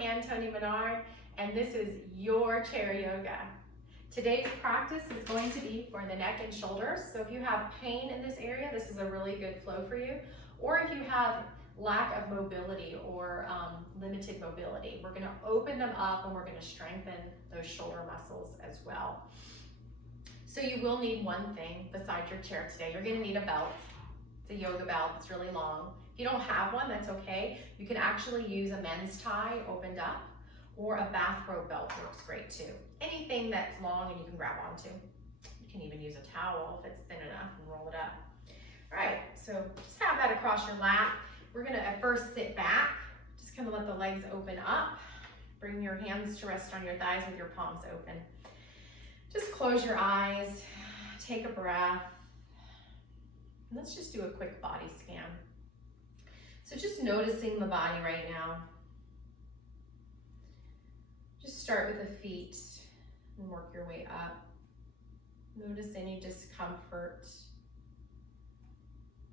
Toni Minard, and this is your chair yoga. Today's practice is going to be for the neck and shoulders. So if you have pain in this area, this is a really good flow for you. Or if you have lack of mobility or limited mobility, we're gonna open them up and we're gonna strengthen those shoulder muscles as well. So you will need one thing besides your chair today. You're gonna need a belt. It's a yoga belt, it's really long. If you don't have one, that's okay. You can actually use a men's tie opened up, or a bathrobe belt works great too. Anything that's long and you can grab onto. You can even use a towel if it's thin enough and roll it up. All right, so just have that across your lap. We're gonna at first sit back, just kind of let the legs open up. Bring your hands to rest on your thighs with your palms open. Just close your eyes, take a breath. Let's just do a quick body scan. So just noticing the body right now. Just start with the feet and work your way up. Notice any discomfort,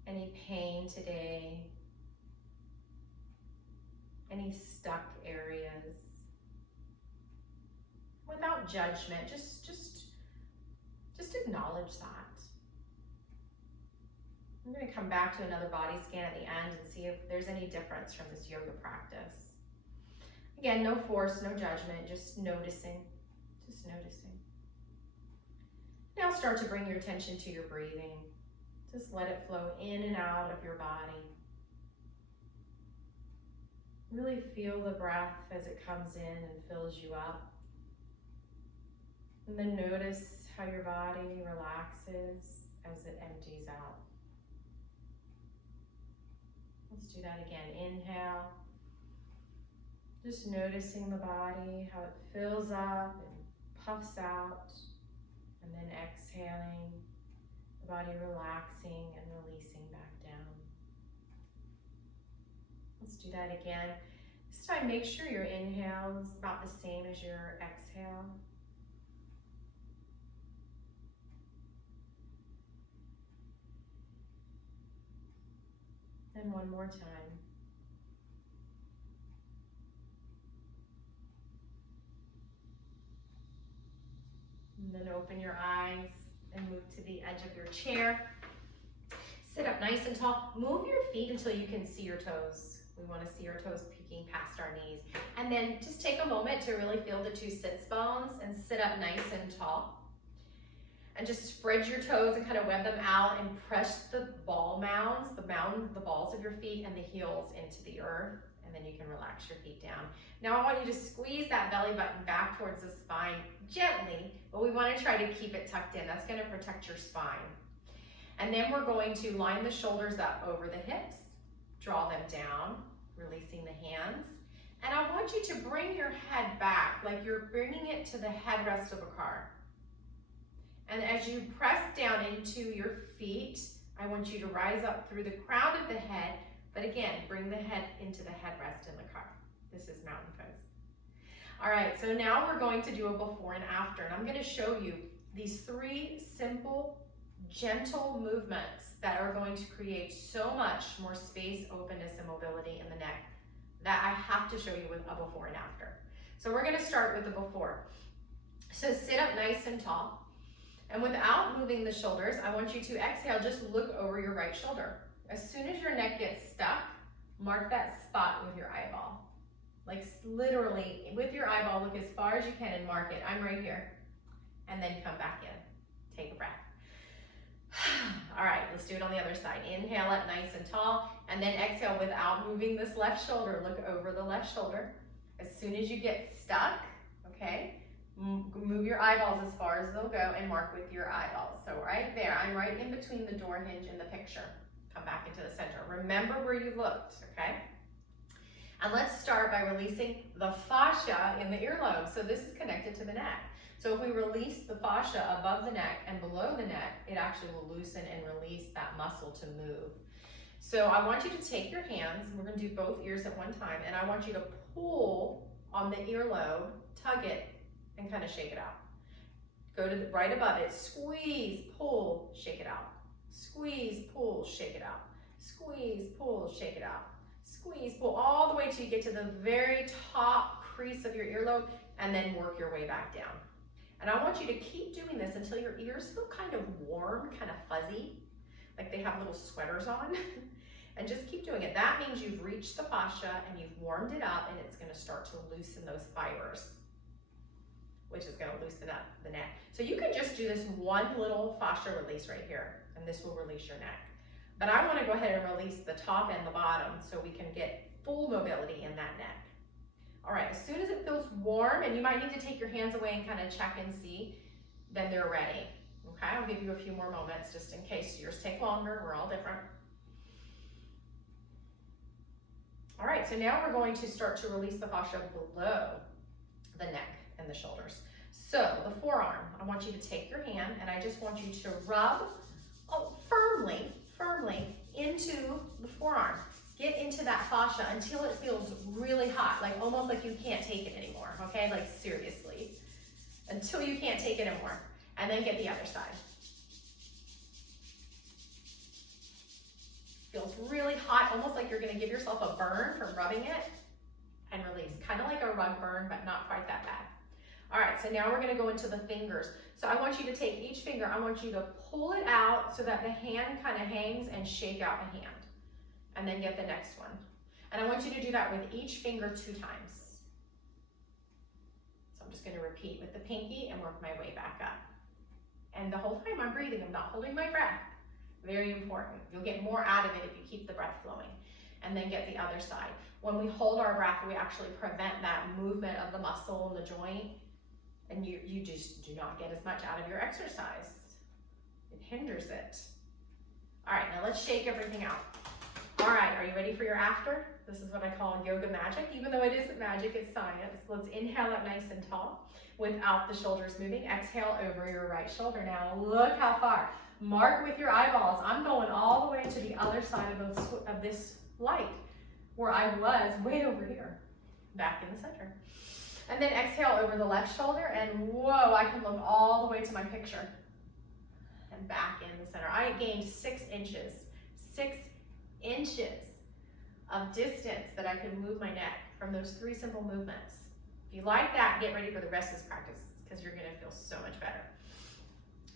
any pain today, any stuck areas. Without judgment, just acknowledge that. I'm going to come back to another body scan at the end and see if there's any difference from this yoga practice. Again, no force, no judgment, just noticing, Now start to bring your attention to your breathing. Just let it flow in and out of your body. Really feel the breath as it comes in and fills you up. And then notice how your body relaxes as it empties out. Let's do that again. Inhale. Just noticing the body, how it fills up and puffs out. And then exhaling, the body relaxing and releasing back down. Let's do that again. This time, make sure your inhale is about the same as your exhale. And one more time. And then open your eyes and move to the edge of your chair. Sit up nice and tall. Move your feet until you can see your toes. We want to see our toes peeking past our knees. And then just take a moment to really feel the two sits bones and sit up nice and tall. And just spread your toes and kind of web them out and press the ball mounds, the balls of your feet and the heels into the earth. And then you can relax your feet down. Now I want you to squeeze that belly button back towards the spine gently, but we want to try to keep it tucked in. That's going to protect your spine. And then we're going to line the shoulders up over the hips, draw them down, releasing the hands. And I want you to bring your head back like you're bringing it to the headrest of a car. And as you press down into your feet, I want you to rise up through the crown of the head, but again, bring the head into the headrest in the car. This is mountain pose. All right, so now we're going to do a before and after, and I'm going to show you these 3 simple, gentle movements that are going to create so much more space, openness, and mobility in the neck that I have to show you with a before and after. So we're going to start with the before. So sit up nice and tall. And without moving the shoulders, I want you to exhale, just look over your right shoulder. As soon as your neck gets stuck, mark that spot with your eyeball. Like literally, with your eyeball, look as far as you can and mark it. I'm right here. And then come back in. Take a breath. All right, let's do it on the other side. Inhale up nice and tall, and then exhale without moving this left shoulder. Look over the left shoulder. As soon as you get stuck, okay, move your eyeballs as far as they'll go and mark with your eyeballs. So right there, I'm right in between the door hinge and the picture. Come back into the center. Remember where you looked, okay? And let's start by releasing the fascia in the earlobe. So this is connected to the neck. So if we release the fascia above the neck and below the neck, it actually will loosen and release that muscle to move. So I want you to take your hands, we're gonna do both ears at one time, and I want you to pull on the earlobe, tug it, and kind of shake it out. Go to the right above it, squeeze, pull, shake it out. Squeeze, pull, shake it out. Squeeze, pull, shake it out. squeeze, pull all the way till you get to the very top crease of your earlobe, and then work your way back down. And I want you to keep doing this until your ears feel kind of warm, kind of fuzzy, like they have little sweaters on. And just keep doing it. That means you've reached the fascia and you've warmed it up, and it's going to start to loosen those fibers, which is going to loosen up the neck. So you can just do this one little fascia release right here, and this will release your neck. But I want to go ahead and release the top and the bottom so we can get full mobility in that neck. All right, as soon as it feels warm, and you might need to take your hands away and kind of check and see, then they're ready. Okay, I'll give you a few more moments just in case yours take longer. We're all different. All right, so now we're going to start to release the fascia below the neck and the shoulders. So the forearm, I want you to take your hand and I just want you to rub firmly into the forearm. Get into that fascia until it feels really hot, like almost like you can't take it anymore, okay? Like seriously, until you can't take it anymore. And then get the other side. Feels really hot, almost like you're gonna give yourself a burn from rubbing it, and release. Kind of like a rug burn, but not quite that bad. All right, so now we're gonna go into the fingers. So I want you to take each finger, I want you to pull it out so that the hand kind of hangs and shake out the hand. And then get the next one. And I want you to do that with each finger 2 times. So I'm just gonna repeat with the pinky and work my way back up. And the whole time I'm breathing, I'm not holding my breath. Very important. You'll get more out of it if you keep the breath flowing. And then get the other side. When we hold our breath, we actually prevent that movement of the muscle and the joint, and you just do not get as much out of your exercise. It hinders it. All right, now let's shake everything out. All right, are you ready for your after? This is what I call yoga magic. Even though it isn't magic, it's science. Let's inhale up nice and tall without the shoulders moving. Exhale over your right shoulder. Now look how far. Mark with your eyeballs. I'm going all the way to the other side of this light, where I was way over here, back in the center. And then exhale over the left shoulder, and whoa, I can look all the way to my picture. And back in the center. I gained 6 inches. 6 inches of distance that I could move my neck from those 3 simple movements. If you like that, get ready for the rest of this practice, because you're gonna feel so much better.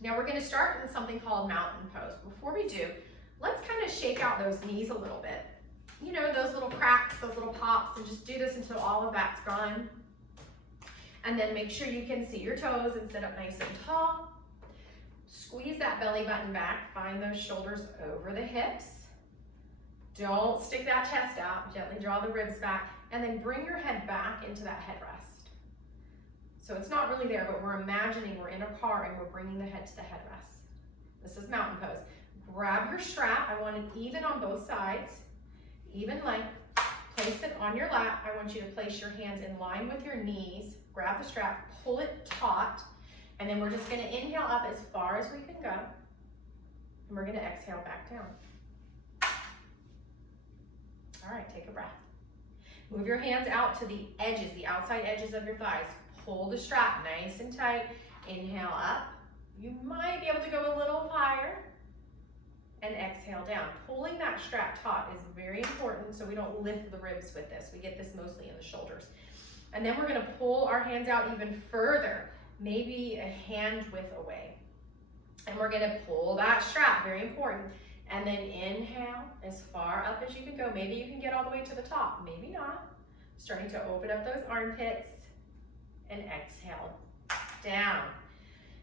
Now we're gonna start with something called mountain pose. Before we do, let's kind of shake out those knees a little bit. You know, those little cracks, those little pops, and just do this until all of that's gone. And then make sure you can see your toes and sit up nice and tall. Squeeze that belly button back, find those shoulders over the hips. Don't stick that chest out, gently draw the ribs back, and then bring your head back into that headrest. So it's not really there, but we're imagining we're in a car and we're bringing the head to the headrest. This is mountain pose. Grab your strap. I want it even on both sides, even length. Place it on your lap. I want you to place your hands in line with your knees. Grab the strap, pull it taut, and then we're just gonna inhale up as far as we can go, and we're gonna exhale back down. All right, take a breath. Move your hands out to the edges, the outside edges of your thighs. Pull the strap nice and tight. Inhale up. You might be able to go a little higher. And exhale down. Pulling that strap taut is very important so we don't lift the ribs with this. We get this mostly in the shoulders. And then we're gonna pull our hands out even further, maybe a hand width away. And we're gonna pull that strap, very important. And then inhale as far up as you can go. Maybe you can get all the way to the top, maybe not. Starting to open up those armpits, and exhale down.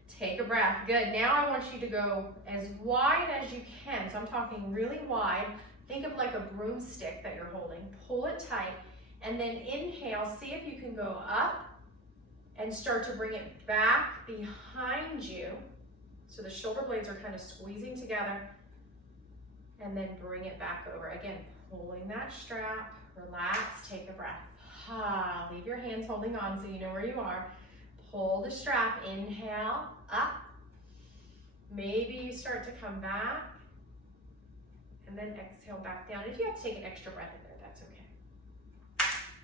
Take a breath. Good. Now I want you to go as wide as you can. So I'm talking really wide. Think of like a broomstick that you're holding. Pull it tight, and then inhale. See if you can go up and start to bring it back behind you. So the shoulder blades are kind of squeezing together, and then bring it back over. Again, pulling that strap. Relax. Take a breath. Leave your hands holding on so you know where you are. Pull the strap, inhale, up. Maybe you start to come back, and then exhale back down. If you have to take an extra breath in there, that's okay.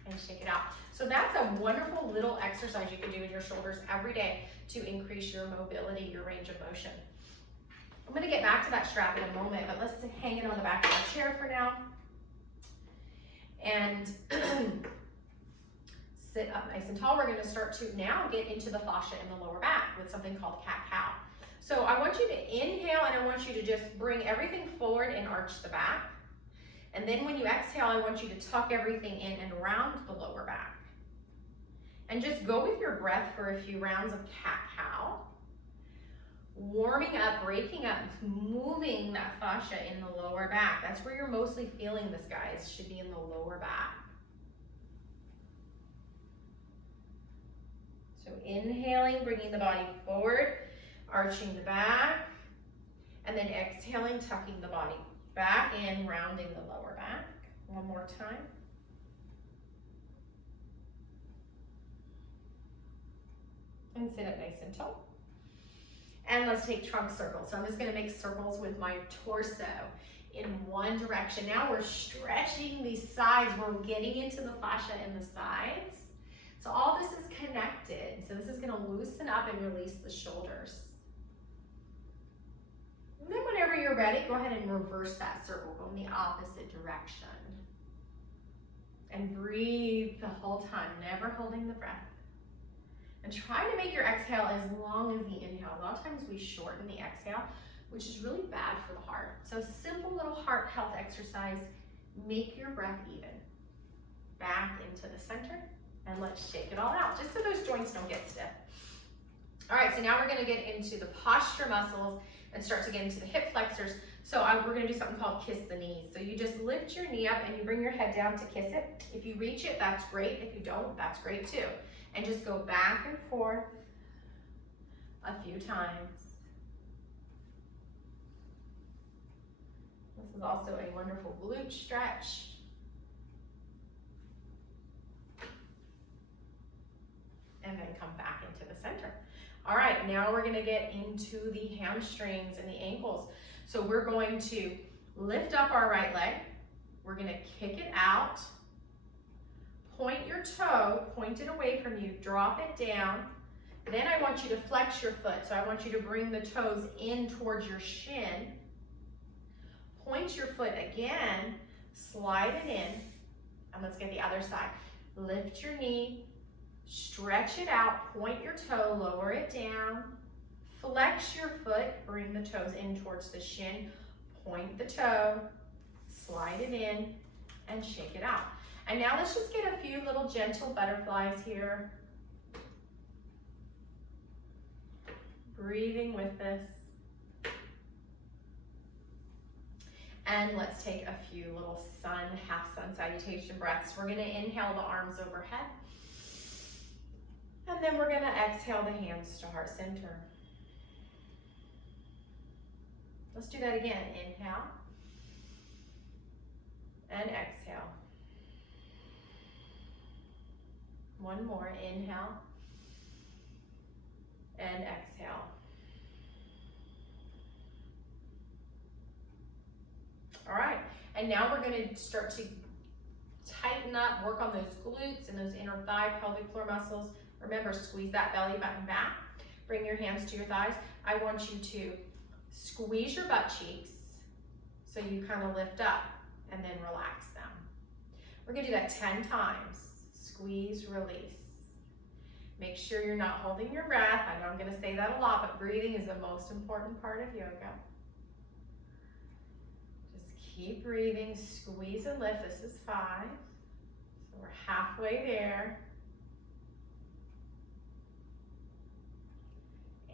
And shake it out. So that's a wonderful little exercise you can do in your shoulders every day to increase your mobility, your range of motion. I'm gonna get back to that strap in a moment, but let's hang it on the back of our chair for now. and sit up nice and tall. We're going to start to now get into the fascia in the lower back with something called cat-cow. So I want you to inhale, and I want you to just bring everything forward and arch the back. And then when you exhale, I want you to tuck everything in and round the lower back. And just go with your breath for a few rounds of cat-cow. Warming up, breaking up, moving that fascia in the lower back. That's where you're mostly feeling this, guys. Should be in the lower back. So inhaling, bringing the body forward, arching the back, and then exhaling, tucking the body back in, rounding the lower back. One more time. And sit up nice and tall. And let's take trunk circles. So I'm just gonna make circles with my torso in one direction. Now we're stretching these sides. We're getting into the fascia in the sides. So all this is connected. So this is gonna loosen up and release the shoulders. And then whenever you're ready, go ahead and reverse that circle. Go in the opposite direction. And breathe the whole time, never holding the breath. And try to make your exhale as long as the inhale. A lot of times we shorten the exhale, which is really bad for the heart. So simple little heart health exercise. Make your breath even. Back into the center, and let's shake it all out, just so those joints don't get stiff. All right, so now we're gonna get into the posture muscles and start to get into the hip flexors. So we're gonna do something called kiss the knees. So you just lift your knee up and you bring your head down to kiss it. If you reach it, that's great. If you don't, that's great too. And just go back and forth a few times. This is also a wonderful glute stretch. And then come back into the center. All right, now we're gonna get into the hamstrings and the ankles. So we're going to lift up our right leg. We're gonna kick it out. Point your toe, point it away from you, drop it down. Then I want you to flex your foot. So I want you to bring the toes in towards your shin. Point your foot again, slide it in, and let's get the other side. Lift your knee, stretch it out, point your toe, lower it down, flex your foot, bring the toes in towards the shin, point the toe, slide it in, and shake it out. And now let's just get a few little gentle butterflies here. Breathing with this. And let's take a few little half sun salutation breaths. We're gonna inhale the arms overhead. And then we're gonna exhale the hands to heart center. Let's do that again. Inhale and exhale. One more, inhale and exhale. All right, and now we're gonna start to tighten up, work on those glutes and those inner thigh, pelvic floor muscles. Remember, squeeze that belly button back. Bring your hands to your thighs. I want you to squeeze your butt cheeks so you kind of lift up and then relax them. We're gonna do that 10 times. Squeeze, release. Make sure you're not holding your breath. I know I'm gonna say that a lot, but breathing is the most important part of yoga. Just keep breathing, squeeze and lift. This is 5. So we're halfway there.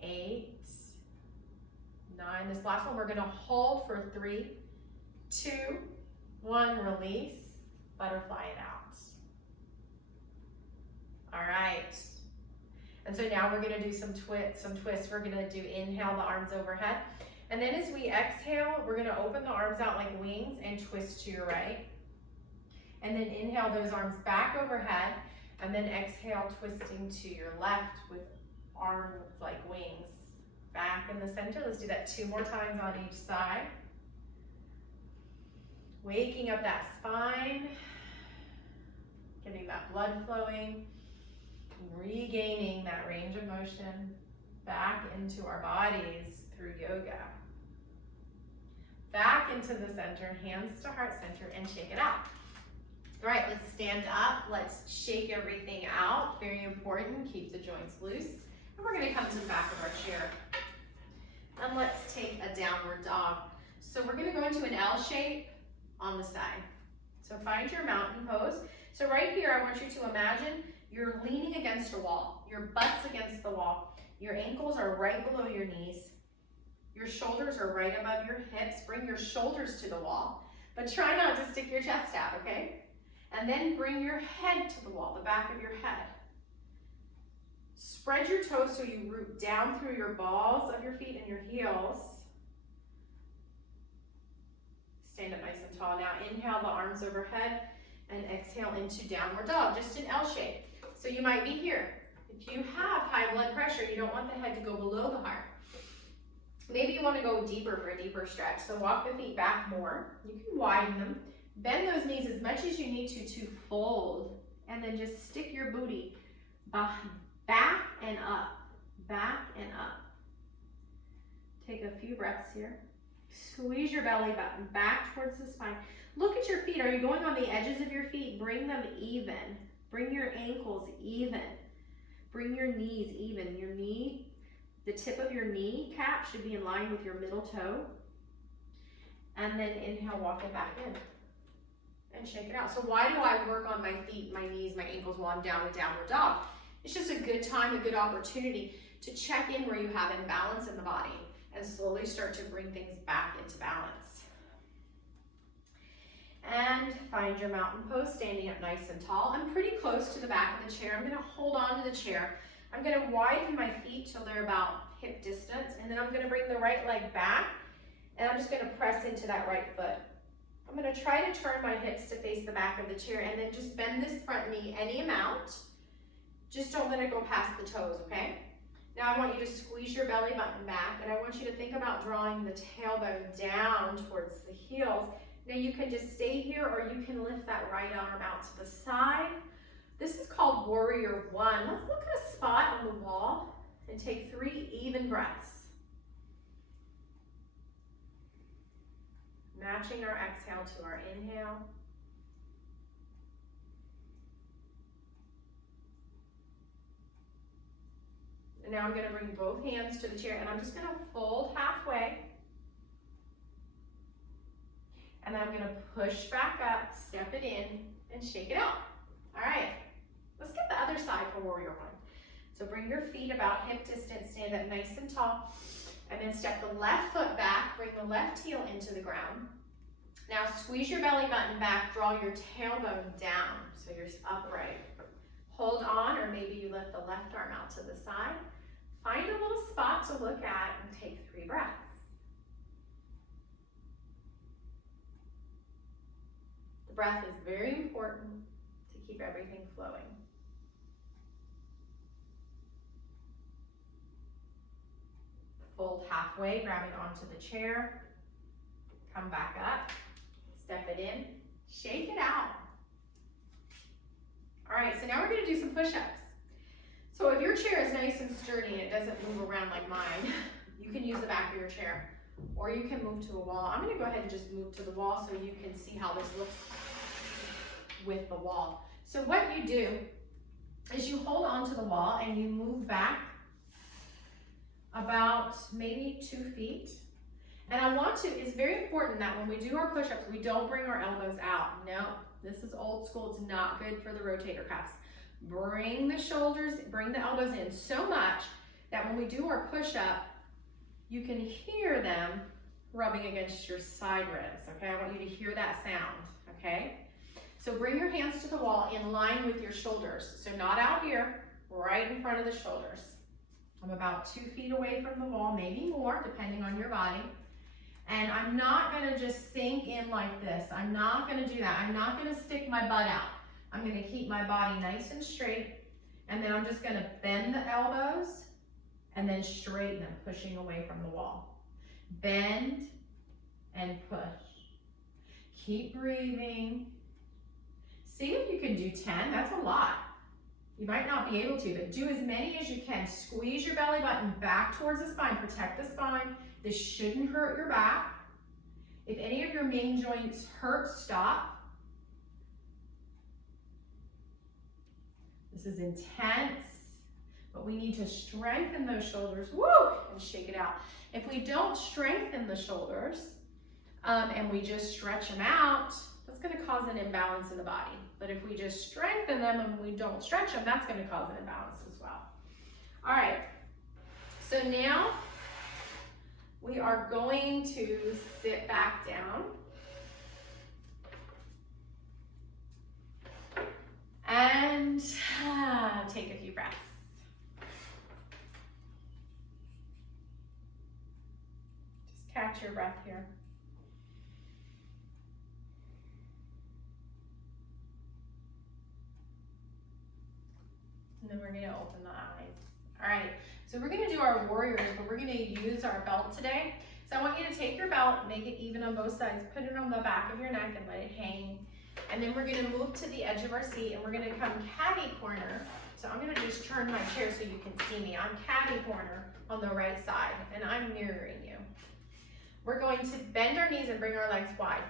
8, 9. This last one we're gonna hold for 3, 2, 1, release, butterfly it out. All right. And so now we're gonna do some twists. We're gonna do inhale, the arms overhead. And then as we exhale, we're gonna open the arms out like wings and twist to your right. And then inhale those arms back overhead. And then exhale, twisting to your left with arms like wings. Back in the center. Let's do that 2 more times on each side. Waking up that spine. Getting that blood flowing. Regaining that range of motion back into our bodies through yoga. Back into the center, hands to heart center, and shake it out. All right, let's stand up. Let's shake everything out. Very important, keep the joints loose. And we're gonna come to the back of our chair. And let's take a downward dog. So we're gonna go into an L shape on the side. So find your mountain pose. So right here, I want you to imagine you're leaning against a wall. Your butt's against the wall. Your ankles are right below your knees. Your shoulders are right above your hips. Bring your shoulders to the wall, but try not to stick your chest out, okay? And then bring your head to the wall, the back of your head. Spread your toes so you root down through your balls of your feet and your heels. Stand up nice and tall. Now inhale the arms overhead and exhale into downward dog, just an L shape. So you might be here. If you have high blood pressure, you don't want the head to go below the heart. Maybe you want to go deeper for a deeper stretch. So walk the feet back more. You can widen them. Bend those knees as much as you need to fold, and then just stick your booty back and up, back and up. Take a few breaths here. Squeeze your belly button back towards the spine. Look at your feet. Are you going on the edges of your feet? Bring them even. Bring your ankles even. Bring your knees even. Your knee, the tip of your knee cap should be in line with your middle toe. And then inhale, walk it back in. And shake it out. So why do I work on my feet, my knees, my ankles while I'm down with downward dog? It's just a good time, a good opportunity to check in where you have imbalance in the body and slowly start to bring things back into balance. And find your mountain pose, standing up nice and tall. I'm pretty close to the back of the chair. I'm gonna hold on to the chair. I'm gonna widen my feet till they're about hip distance, and then I'm gonna bring the right leg back, and I'm just gonna press into that right foot. I'm gonna try to turn my hips to face the back of the chair, and then just bend this front knee any amount. Just don't let it go past the toes, okay? Now I want you to squeeze your belly button back, and I want you to think about drawing the tailbone down towards the heels. Now you can just stay here, or you can lift that right arm out to the side. This is called Warrior One. Let's look at a spot on the wall and take 3 even breaths. Matching our exhale to our inhale. And now I'm going to bring both hands to the chair, and I'm just going to fold halfway. And then I'm going to push back up, step it in, and shake it out. All right, let's get the other side for Warrior One. So bring your feet about hip distance, stand up nice and tall, and then step the left foot back, bring the left heel into the ground. Now squeeze your belly button back, draw your tailbone down so you're upright. Hold on, or maybe you lift the left arm out to the side. Find a little spot to look at and take 3 breaths. The breath is very important to keep everything flowing. Fold halfway, grab it onto the chair, come back up, step it in, shake it out. All right, so now we're gonna do some push-ups. So if your chair is nice and sturdy and it doesn't move around like mine, you can use the back of your chair, or you can move to a wall. I'm gonna go ahead and just move to the wall so you can see how this looks with the wall. So what you do is you hold onto the wall and you move back about maybe 2 feet. And it's very important that when we do our push-ups, we don't bring our elbows out. No, this is old school. It's not good for the rotator cuffs. Bring the shoulders, bring the elbows in so much that when we do our push-up, you can hear them rubbing against your side ribs, okay? I want you to hear that sound, okay? So bring your hands to the wall in line with your shoulders. So not out here, right in front of the shoulders. I'm about 2 feet away from the wall, maybe more, depending on your body. And I'm not gonna just sink in like this. I'm not gonna do that. I'm not gonna stick my butt out. I'm gonna keep my body nice and straight. And then I'm just gonna bend the elbows and then straighten them, pushing away from the wall. Bend and push. Keep breathing. See if you can do 10, that's a lot. You might not be able to, but do as many as you can. Squeeze your belly button back towards the spine, protect the spine. This shouldn't hurt your back. If any of your main joints hurt, stop. This is intense, but we need to strengthen those shoulders, woo, and shake it out. If we don't strengthen the shoulders, and we just stretch them out, that's gonna cause an imbalance in the body. But if we just strengthen them and we don't stretch them, that's gonna cause an imbalance as well. All right, so now we are going to sit back down. And take a few breaths. Just catch your breath here. And then we're going to open the eyes. All right, so we're going to do our warriors, but we're going to use our belt today. So I want you to take your belt, make it even on both sides, put it on the back of your neck and let it hang. And then we're going to move to the edge of our seat and we're going to come caddy corner. So I'm going to just turn my chair so you can see me. I'm caddy corner on the right side and I'm mirroring you. We're going to bend our knees and bring our legs wide.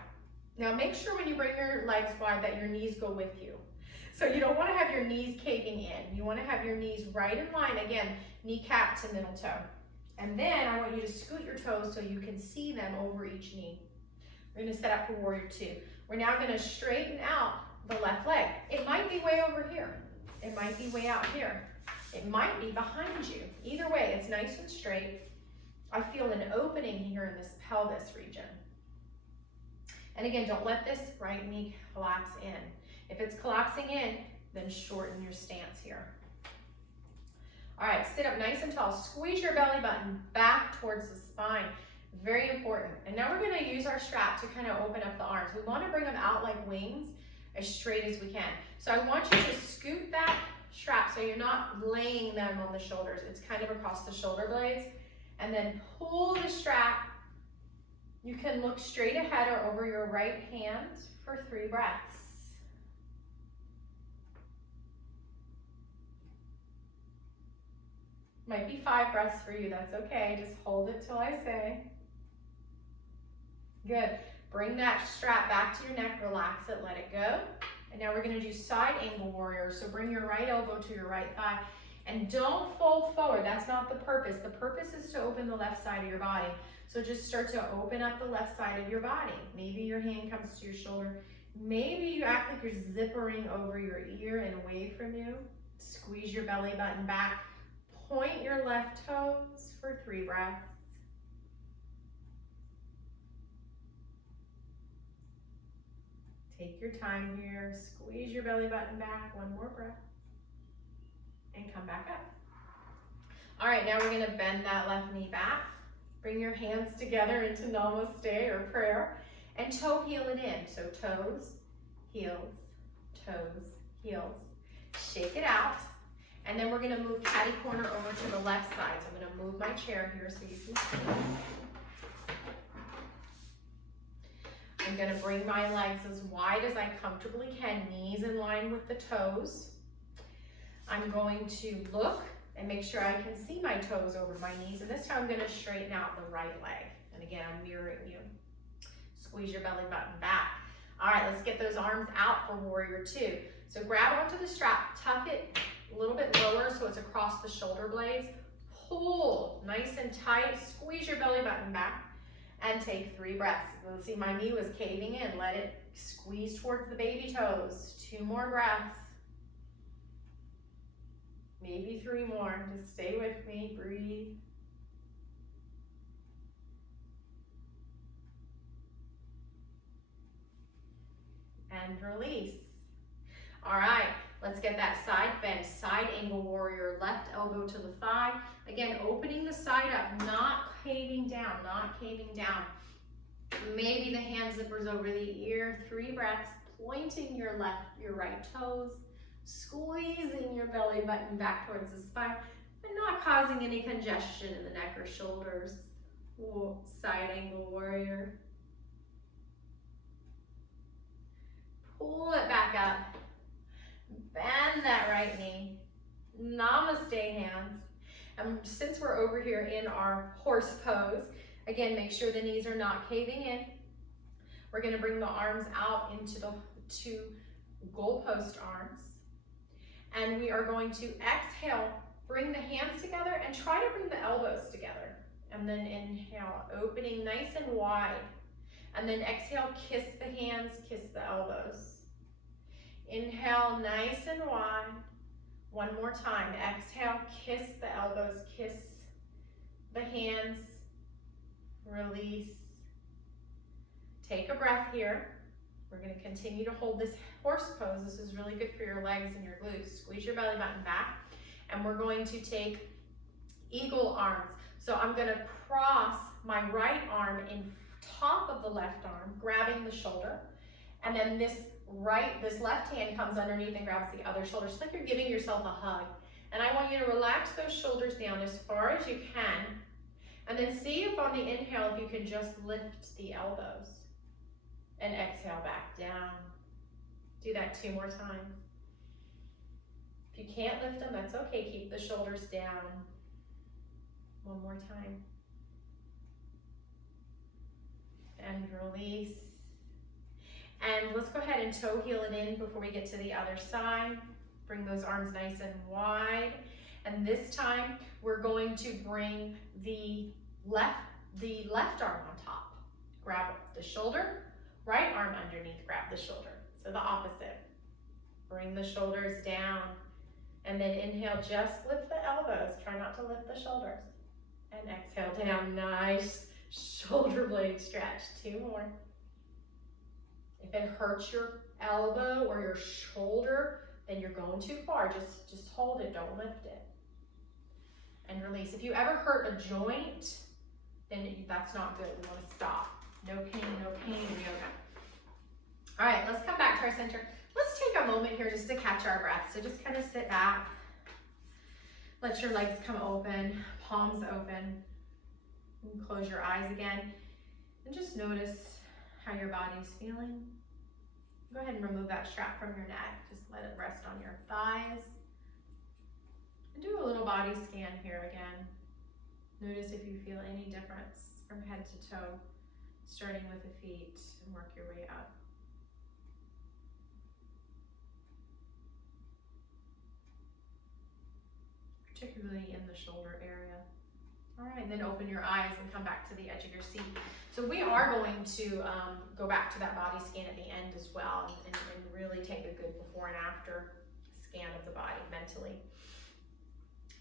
Now make sure when you bring your legs wide that your knees go with you. So you don't want to have your knees caving in. You want to have your knees right in line. Again, kneecap to middle toe. And then I want you to scoot your toes so you can see them over each knee. We're going to set up for warrior two. We're now going to straighten out the left leg. It might be way over here. It might be way out here. It might be behind you. Either way, it's nice and straight. I feel an opening here in this pelvis region. And again, don't let this right knee collapse in. If it's collapsing in, then shorten your stance here. All right, sit up nice and tall. Squeeze your belly button back towards the spine. Very important. And now we're going to use our strap to kind of open up the arms. We want to bring them out like wings as straight as we can. So I want you to scoot that strap so you're not laying them on the shoulders. It's kind of across the shoulder blades. And then pull the strap. You can look straight ahead or over your right hand for 3 breaths. Might be 5 breaths for you, that's okay. Just hold it till I say. Good. Bring that strap back to your neck, relax it, let it go. And now we're going to do side angle warrior. So bring your right elbow to your right thigh. And don't fold forward, that's not the purpose. The purpose is to open the left side of your body. So just start to open up the left side of your body. Maybe your hand comes to your shoulder. Maybe you act like you're zippering over your ear and away from you. Squeeze your belly button back. Point your left toes for 3 breaths. Take your time here. Squeeze your belly button back. 1 more breath. And come back up. All right, now we're going to bend that left knee back. Bring your hands together into namaste or prayer. And toe heel it in. So toes, heels, toes, heels. Shake it out. And then we're going to move caddy corner over to the left side. So I'm going to move my chair here so you can see. I'm going to bring my legs as wide as I comfortably can, knees in line with the toes. I'm going to look and make sure I can see my toes over my knees. And this time I'm going to straighten out the right leg. And again, I'm mirroring you. Squeeze your belly button back. All right, let's get those arms out for warrior two. So grab onto the strap, tuck it a little bit lower so it's across the shoulder blades. Pull nice and tight, squeeze your belly button back, and take 3 breaths. Let's see, my knee was caving in. Let it squeeze towards the baby toes. 2 more breaths. Maybe 3 more. Just stay with me, breathe. And release. All right, let's get that side bend, side angle warrior, left elbow to the thigh. Again, opening the side up, not caving down, not caving down. Maybe the hand zippers over the ear, 3 breaths, pointing your right toes, squeezing your belly button back towards the spine, and not causing any congestion in the neck or shoulders. Side angle warrior. Pull it back up. Bend that right knee. Namaste hands. And since we're over here in our horse pose, again, make sure the knees are not caving in. We're going to bring the arms out into the 2 goalpost arms. And we are going to exhale, bring the hands together and try to bring the elbows together. And then inhale, opening nice and wide. And then exhale, kiss the hands, kiss the elbows. Inhale, nice and wide. One more time. Exhale, kiss the elbows, kiss the hands. Release. Take a breath here. We're going to continue to hold this horse pose. This is really good for your legs and your glutes. Squeeze your belly button back. And we're going to take eagle arms. So I'm going to cross my right arm in top of the left arm, grabbing the shoulder. And then this left hand comes underneath and grabs the other shoulder. Just like you're giving yourself a hug. And I want you to relax those shoulders down as far as you can. And then see if on the inhale, if you can just lift the elbows. And exhale back down. Do that 2 more times. If you can't lift them, that's okay. Keep the shoulders down. 1 more time. And release. And let's go ahead and toe heel it in before we get to the other side. Bring those arms nice and wide. And this time, we're going to bring the left arm on top. Grab the shoulder. Right arm underneath, grab the shoulder. So the opposite. Bring the shoulders down. And then inhale, just lift the elbows. Try not to lift the shoulders. And exhale down, nice shoulder blade stretch. 2 more. If it hurts your elbow or your shoulder, then you're going too far. Just hold it, don't lift it. And release. If you ever hurt a joint, then that's not good. We want to stop. No pain in yoga. All right, let's come back to our center. Let's take a moment here just to catch our breath. So just kind of sit back. Let your legs come open, palms open. And close your eyes again. And just notice how your body's feeling. Go ahead and remove that strap from your neck. Just let it rest on your thighs. And do a little body scan here again. Notice if you feel any difference from head to toe. Starting with the feet and work your way up. Particularly in the shoulder area. All right, and then open your eyes and come back to the edge of your seat. So we are going to go back to that body scan at the end as well and really take a good before and after scan of the body mentally.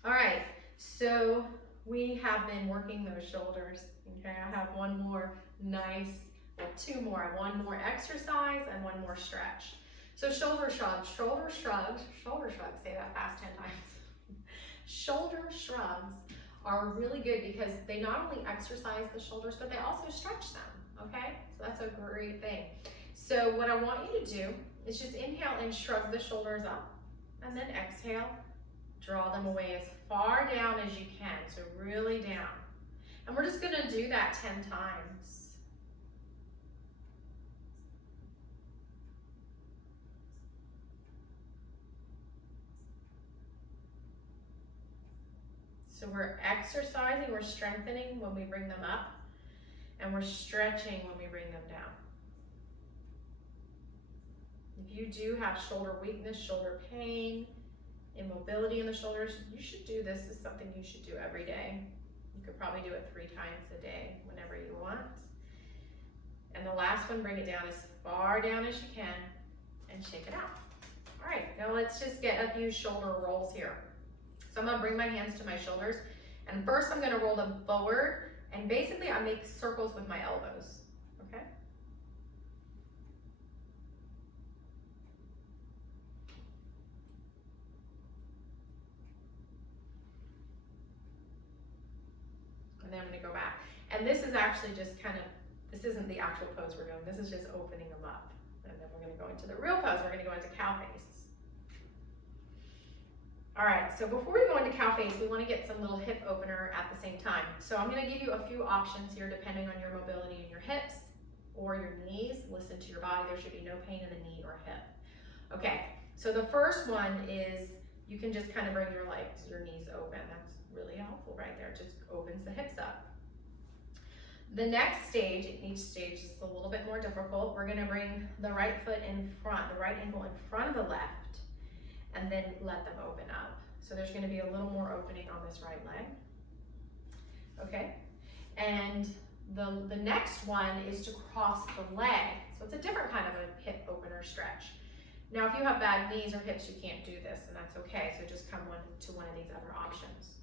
All right, so we have been working those shoulders. Okay, I have one more nice, well, 2 more. 1 more exercise and 1 more stretch. So shoulder shrugs, say that fast 10 times. Shoulder shrugs are really good because they not only exercise the shoulders, but they also stretch them, okay? So that's a great thing. So what I want you to do is just inhale and shrug the shoulders up, and then exhale, draw them away as far down as you can, so really down. And we're just gonna do that 10 times. So we're exercising, we're strengthening when we bring them up, and we're stretching when we bring them down. If you do have shoulder weakness, shoulder pain, immobility in the shoulders, you should do this. This is something you should do every day. You could probably do it 3 times a day, whenever you want. And the last one, bring it down as far down as you can and shake it out. All right, now let's just get a few shoulder rolls here. So I'm gonna bring my hands to my shoulders, and first I'm gonna roll them forward, and basically I make circles with my elbows, okay? And then I'm gonna go back. And this is actually just kind of, this isn't the actual pose we're doing, this is just opening them up. And then we're gonna go into the real pose, we're gonna go into cow face. All right, so before we go into cow face, we want to get some little hip opener at the same time. So I'm going to give you a few options here depending on your mobility in your hips or your knees. Listen to your body. There should be no pain in the knee or hip. Okay, so the first one is you can just kind of bring your legs, your knees open. That's really helpful right there. It just opens the hips up. The next stage, each stage is a little bit more difficult. We're going to bring the right foot in front, the right ankle in front of the left. and then let them open up. So there's gonna be a little more opening on this right leg. Okay, and the next one is to cross the leg. So it's a different kind of a hip opener stretch. Now, if you have bad knees or hips, you can't do this, and that's okay. So just come to one of these other options.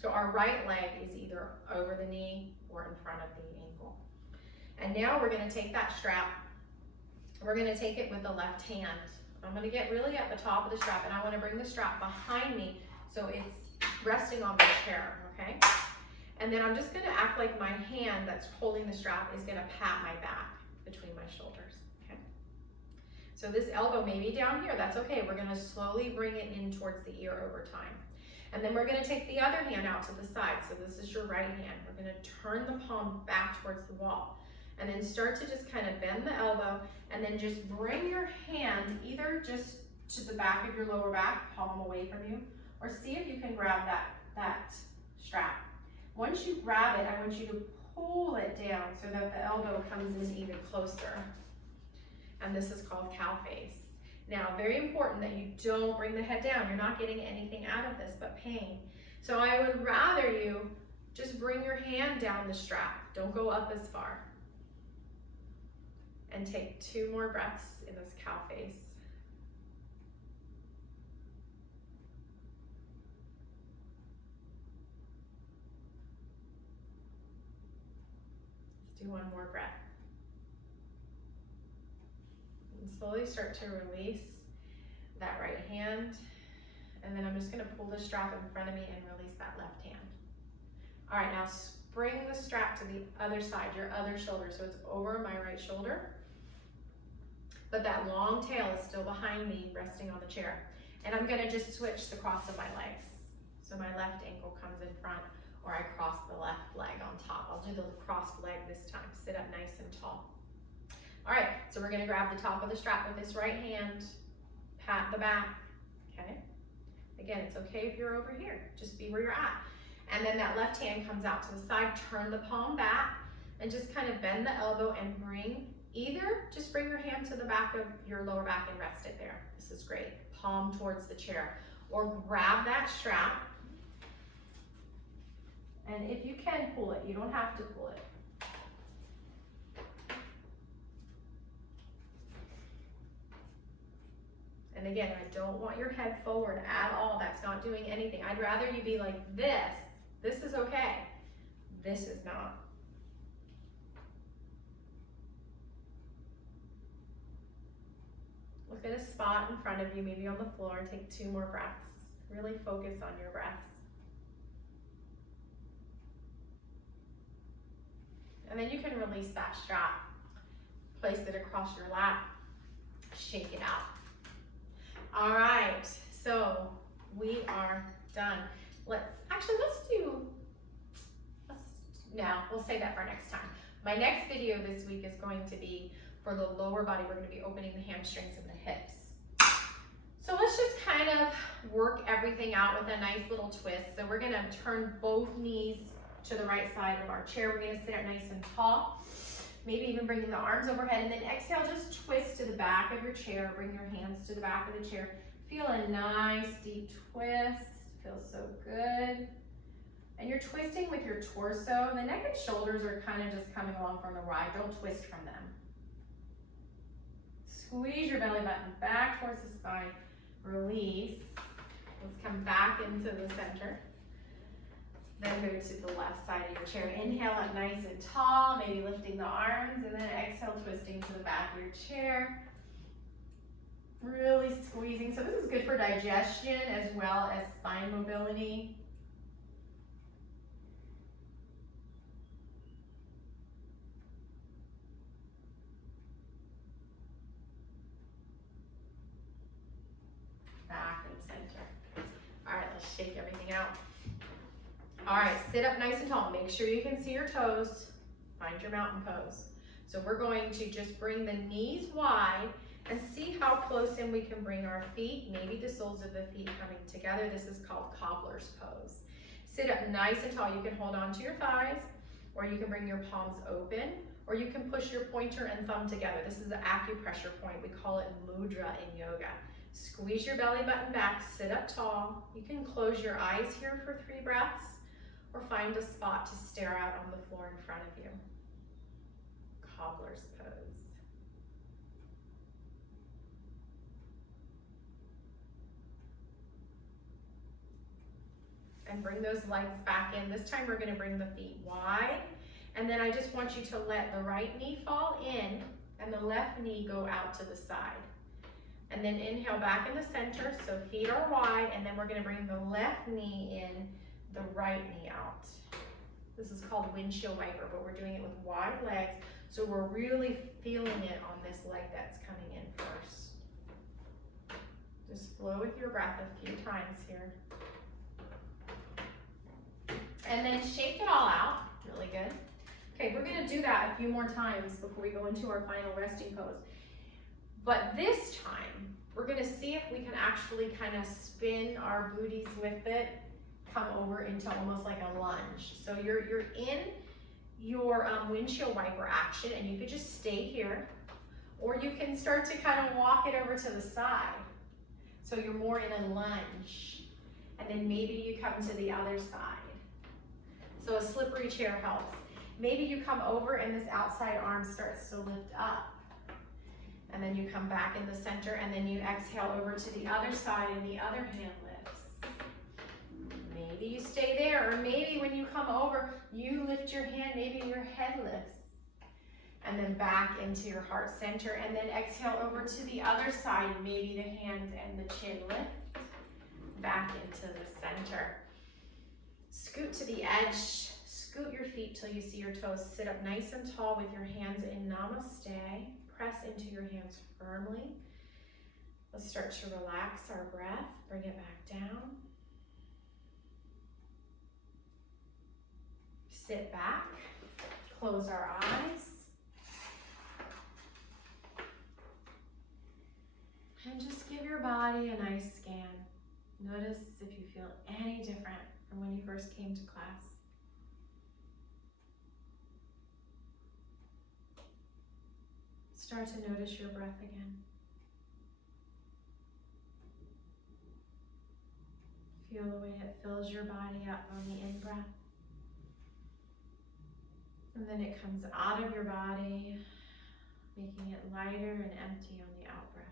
So our right leg is either over the knee or in front of the ankle. And now we're gonna take that strap, we're gonna take it with the left hand. I'm gonna get really at the top of the strap, and I wanna bring the strap behind me so it's resting on my chair, okay? And then I'm just gonna act like my hand that's holding the strap is gonna pat my back between my shoulders, okay? So this elbow may be down here, that's okay. We're gonna slowly bring it in towards the ear over time. And then we're gonna take the other hand out to the side. So this is your right hand. We're gonna turn the palm back towards the wall. And then start to just kind of bend the elbow, and then just bring your hand either just to the back of your lower back, palm away from you, or see if you can grab that strap. Once you grab it, I want you to pull it down so that the elbow comes in even closer. And this is called cow face. Now, very important that you don't bring the head down. You're not getting anything out of this but pain. So I would rather you just bring your hand down the strap. Don't go up as far. And take 2 more breaths in this cow face. Let's do 1 more breath. And slowly start to release that right hand. And then I'm just gonna pull the strap in front of me and release that left hand. All right, now bring the strap to the other side, your other shoulder. So it's over my right shoulder. But that long tail is still behind me, resting on the chair. And I'm gonna just switch the cross of my legs. So my left ankle comes in front, or I cross the left leg on top. I'll do the crossed leg this time. Sit up nice and tall. All right, so we're gonna grab the top of the strap with this right hand, pat the back, okay? Again, it's okay if you're over here, just be where you're at. And then that left hand comes out to the side, turn the palm back, and just kind of bend the elbow and just bring your hand to the back of your lower back and rest it there. This is great. Palm towards the chair. Or grab that strap. And if you can pull it, you don't have to pull it. And again, I don't want your head forward at all. That's not doing anything. I'd rather you be like this. This is okay. This is not. Look at a spot in front of you, maybe on the floor. Take 2 more breaths. Really focus on your breaths. And then you can release that strap. Place it across your lap. Shake it out. All right, so we are done. We'll save that for next time. My next video this week is going to be for the lower body. We're going to be opening the hamstrings and the hips. So let's just kind of work everything out with a nice little twist. So we're going to turn both knees to the right side of our chair. We're going to sit up nice and tall. Maybe even bringing the arms overhead, and then exhale, just twist to the back of your chair. Bring your hands to the back of the chair. Feel a nice deep twist. Feels so good. And you're twisting with your torso. The neck and shoulders are kind of just coming along from the right. Don't twist from them. Squeeze your belly button back towards the spine. Release. Let's come back into the center. Then go to the left side of your chair. Inhale up nice and tall, maybe lifting the arms, and then exhale, twisting to the back of your chair. Really squeezing. So this is good for digestion as well as spine mobility. Back in the center. All right, let's shake everything out. All right, sit up nice and tall. Make sure you can see your toes. Find your mountain pose. So we're going to just bring the knees wide and see how close in we can bring our feet, maybe the soles of the feet coming together. This is called cobbler's pose. Sit up nice and tall. You can hold on to your thighs, or you can bring your palms open, or you can push your pointer and thumb together. This is an acupressure point. We call it mudra in yoga. Squeeze your belly button back, sit up tall. You can close your eyes here for 3 breaths or find a spot to stare out on the floor in front of you. Cobbler's pose. And bring those legs back in. This time we're going to bring the feet wide. And then I just want you to let the right knee fall in and the left knee go out to the side. And then inhale back in the center, so feet are wide, and then we're going to bring the left knee in, the right knee out. This is called windshield wiper, but we're doing it with wide legs, so we're really feeling it on this leg that's coming in first. Just flow with your breath a few times here. And then shake it all out, really good. Okay, we're going to do that a few more times before we go into our final resting pose. But this time, we're going to see if we can actually kind of spin our booties with it, come over into almost like a lunge. So you're in your windshield wiper action, and you could just stay here, or you can start to kind of walk it over to the side. So you're more in a lunge, and then maybe you come to the other side. So a slippery chair helps. Maybe you come over and this outside arm starts to lift up. And then you come back in the center, and then you exhale over to the other side and the other hand lifts. Maybe you stay there, or maybe when you come over, you lift your hand, maybe your head lifts. And then back into your heart center, and then exhale over to the other side, maybe the hand and the chin lift. Back into the center. Scoot to the edge, scoot your feet till you see your toes. Sit up nice and tall with your hands in namaste. Press into your hands firmly. Let's start to relax our breath. Bring it back down. Sit back. Close our eyes. And just give your body a nice scan. Notice if you feel any different from when you first came to class. Start to notice your breath again. Feel the way it fills your body up on the in-breath. And then it comes out of your body, making it lighter and empty on the out-breath.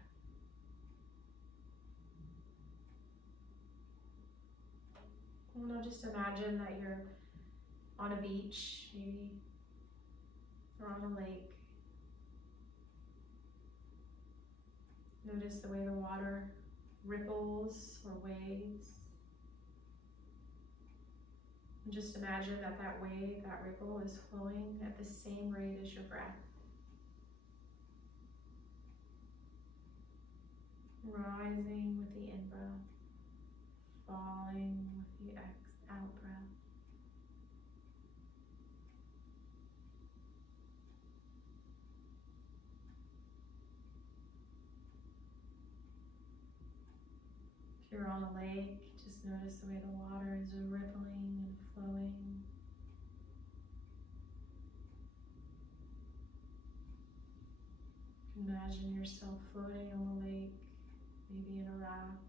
And now just imagine that you're on a beach, maybe, or on a lake. Notice the way the water ripples or waves. And just imagine that that wave, that ripple is flowing at the same rate as your breath. Rising with the in-breath, falling with the out-breath. If you're on a lake, just notice the way the water is rippling and flowing. Imagine yourself floating on the lake, maybe in a raft.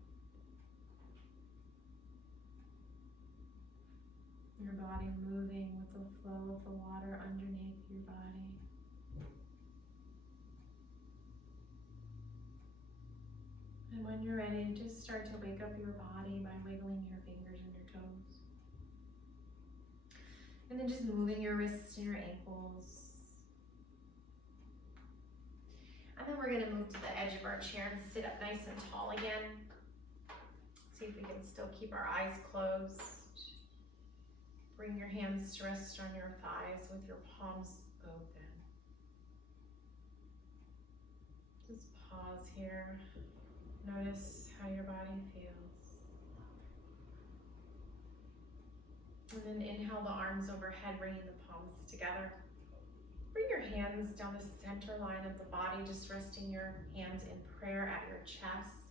Your body moving with the flow of the water underneath your body. And when you're ready, just start to wake up your body by wiggling your fingers and your toes. And then just moving your wrists and your ankles. And then we're going to move to the edge of our chair and sit up nice and tall again. See if we can still keep our eyes closed. Bring your hands to rest on your thighs with your palms open. Just pause here. Notice how your body feels. And then inhale the arms overhead, bringing the palms together. Bring your hands down the center line of the body, just resting your hands in prayer at your chest.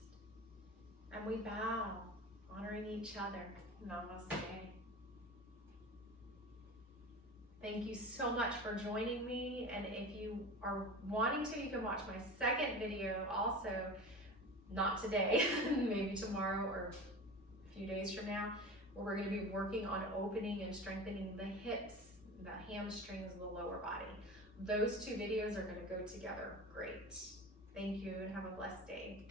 And we bow, honoring each other. Namaste. Thank you so much for joining me. And if you are wanting to, you can watch my second video also, not today, maybe tomorrow or a few days from now, where we're going to be working on opening and strengthening the hips, the hamstrings, the lower body. Those two videos are going to go together great. Thank you and have a blessed day.